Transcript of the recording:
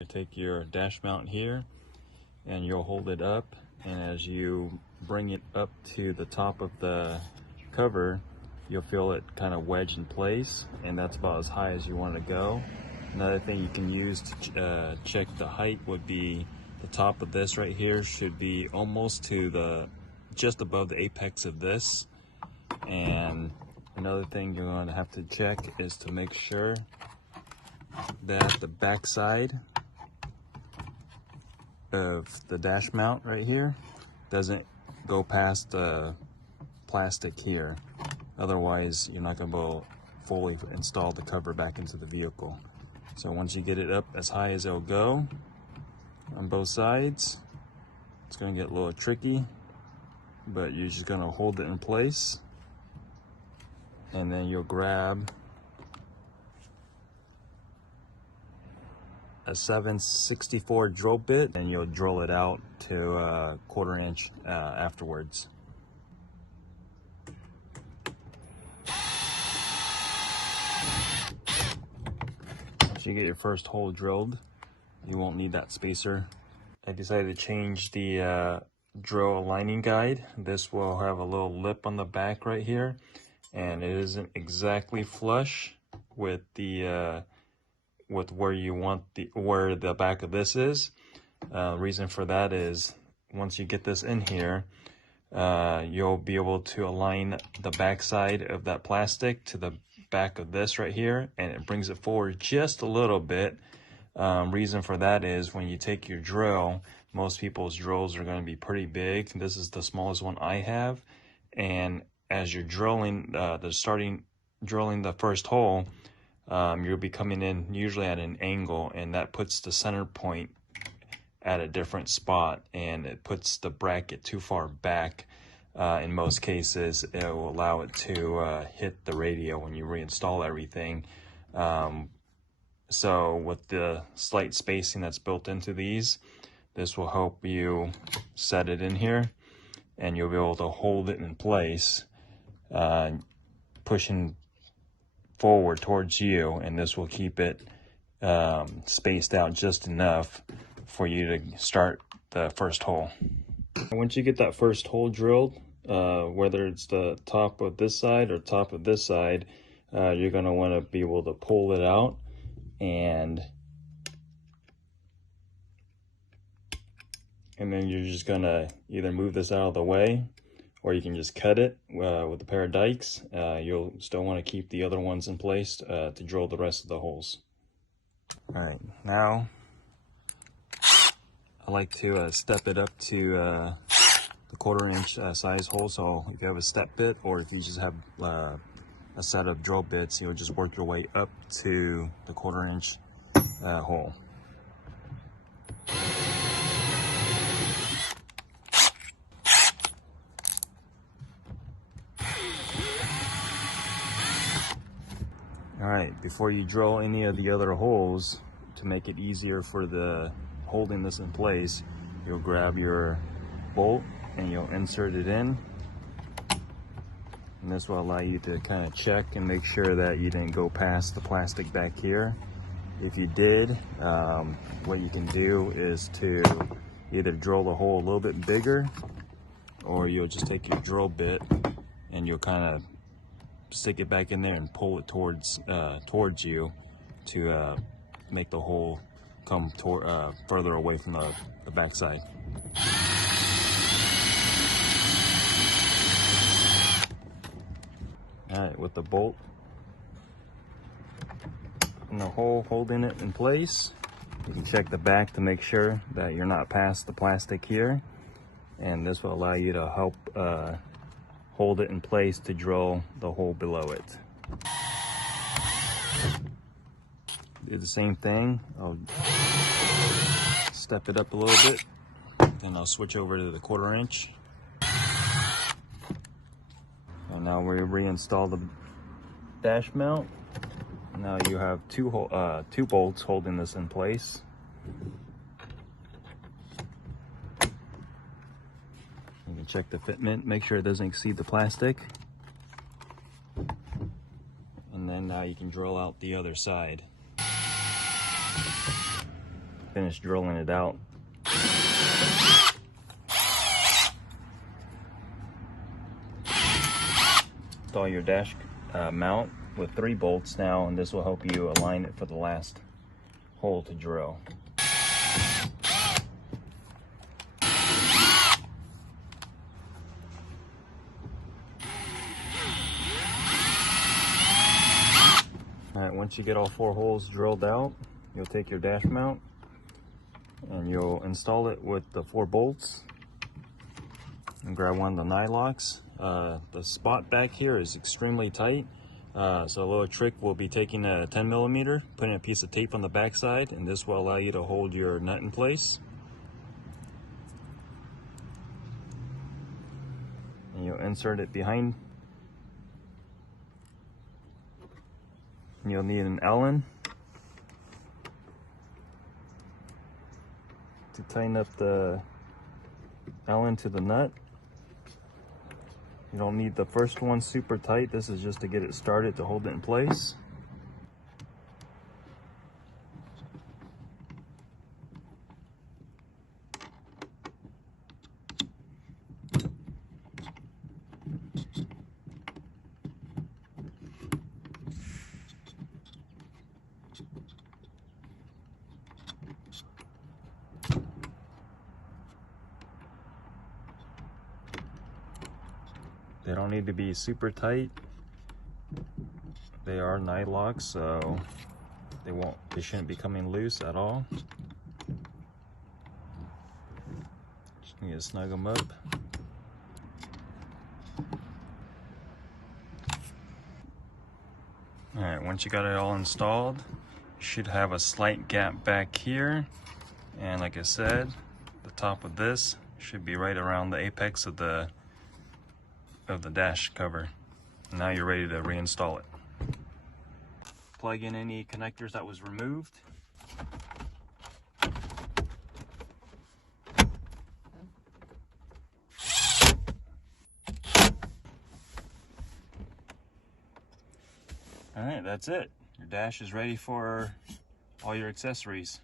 You take your dash mount here and you'll hold it up, and as you bring it up to the top of the cover, you'll feel it kind of wedge in place, and that's about as high as you want to go. Another thing you can use to check the height would be the top of this right here should be almost to the just above the apex of this. And another thing you're going to have to check is to make sure that the back side of the dash mount right here doesn't go past the plastic here. Otherwise, you're not going to be able to fully install the cover back into the vehicle. So once you get it up as high as it'll go on both sides, it's going to get a little tricky, but you're just going to hold it in place, and then you'll grab a 7/64 drill bit and you'll drill it out to a 1/4 inch afterwards. Once you get your first hole drilled, you won't need that spacer. I decided to change the drill aligning guide. This will have a little lip on the back right here, and it isn't exactly flush with the with where you want where the back of this is. Reason for that is once you get this in here, you'll be able to align the back side of that plastic to the back of this right here, and it brings it forward just a little bit. Reason for that is when you take your drill, most people's drills are going to be pretty big. This is the smallest one I have, and as you're drilling drilling the first hole, you'll be coming in usually at an angle, and that puts the center point at a different spot, and it puts the bracket too far back. In most cases, it will allow it to hit the radio when you reinstall everything. So with the slight spacing that's built into these, this will help you set it in here, and you'll be able to hold it in place, pushing forward towards you, and this will keep it spaced out just enough for you to start the first hole. Once you get that first hole drilled, whether it's the top of this side or top of this side, you're going to want to be able to pull it out, and then you're just going to either move this out of the way, or you can just cut it with a pair of dikes. You'll still want to keep the other ones in place to drill the rest of the holes. All right, now I like to step it up to the 1/4 inch size hole. So if you have a step bit, or if you just have a set of drill bits, you'll just work your way up to the 1/4 inch hole. All right, before you drill any of the other holes, to make it easier for the holding this in place, you'll grab your bolt and you'll insert it in. And this will allow you to kind of check and make sure that you didn't go past the plastic back here. If you did, what you can do is to either drill the hole a little bit bigger, or you'll just take your drill bit and you'll kind of stick it back in there and pull it towards you to make the hole come further away from the back side. All right, with the bolt in the hole holding it in place, you can check the back to make sure that you're not past the plastic here, and this will allow you to help hold it in place to drill the hole below it. Do the same thing. I'll step it up a little bit, then I'll switch over to the 1/4 inch. And now we reinstall the dash mount. Now you have two bolts holding this in place. You can check the fitment, make sure it doesn't exceed the plastic. And then now you can drill out the other side. finish drilling it out. Install your dash mount with 3 bolts now, and this will help you align it for the last hole to drill. Alright, once you get all 4 holes drilled out, you'll take your dash mount and you'll install it with the 4 bolts and grab one of the nylocks. The spot back here is extremely tight, so a little trick will be taking a 10mm, putting a piece of tape on the back side, and this will allow you to hold your nut in place. And you'll insert it behind. You'll need an Allen to tighten up the Allen to the nut. You don't need the first one super tight. This is just to get it started, to hold it in place. They don't need to be super tight. They are nylocks, so they shouldn't be coming loose at all. Just need to snug them up. Alright, once you got it all installed, you should have a slight gap back here. And like I said, the top of this should be right around the apex of the dash cover. Now you're ready to reinstall it. Plug in any connectors that was removed. All right, that's it. Your dash is ready for all your accessories.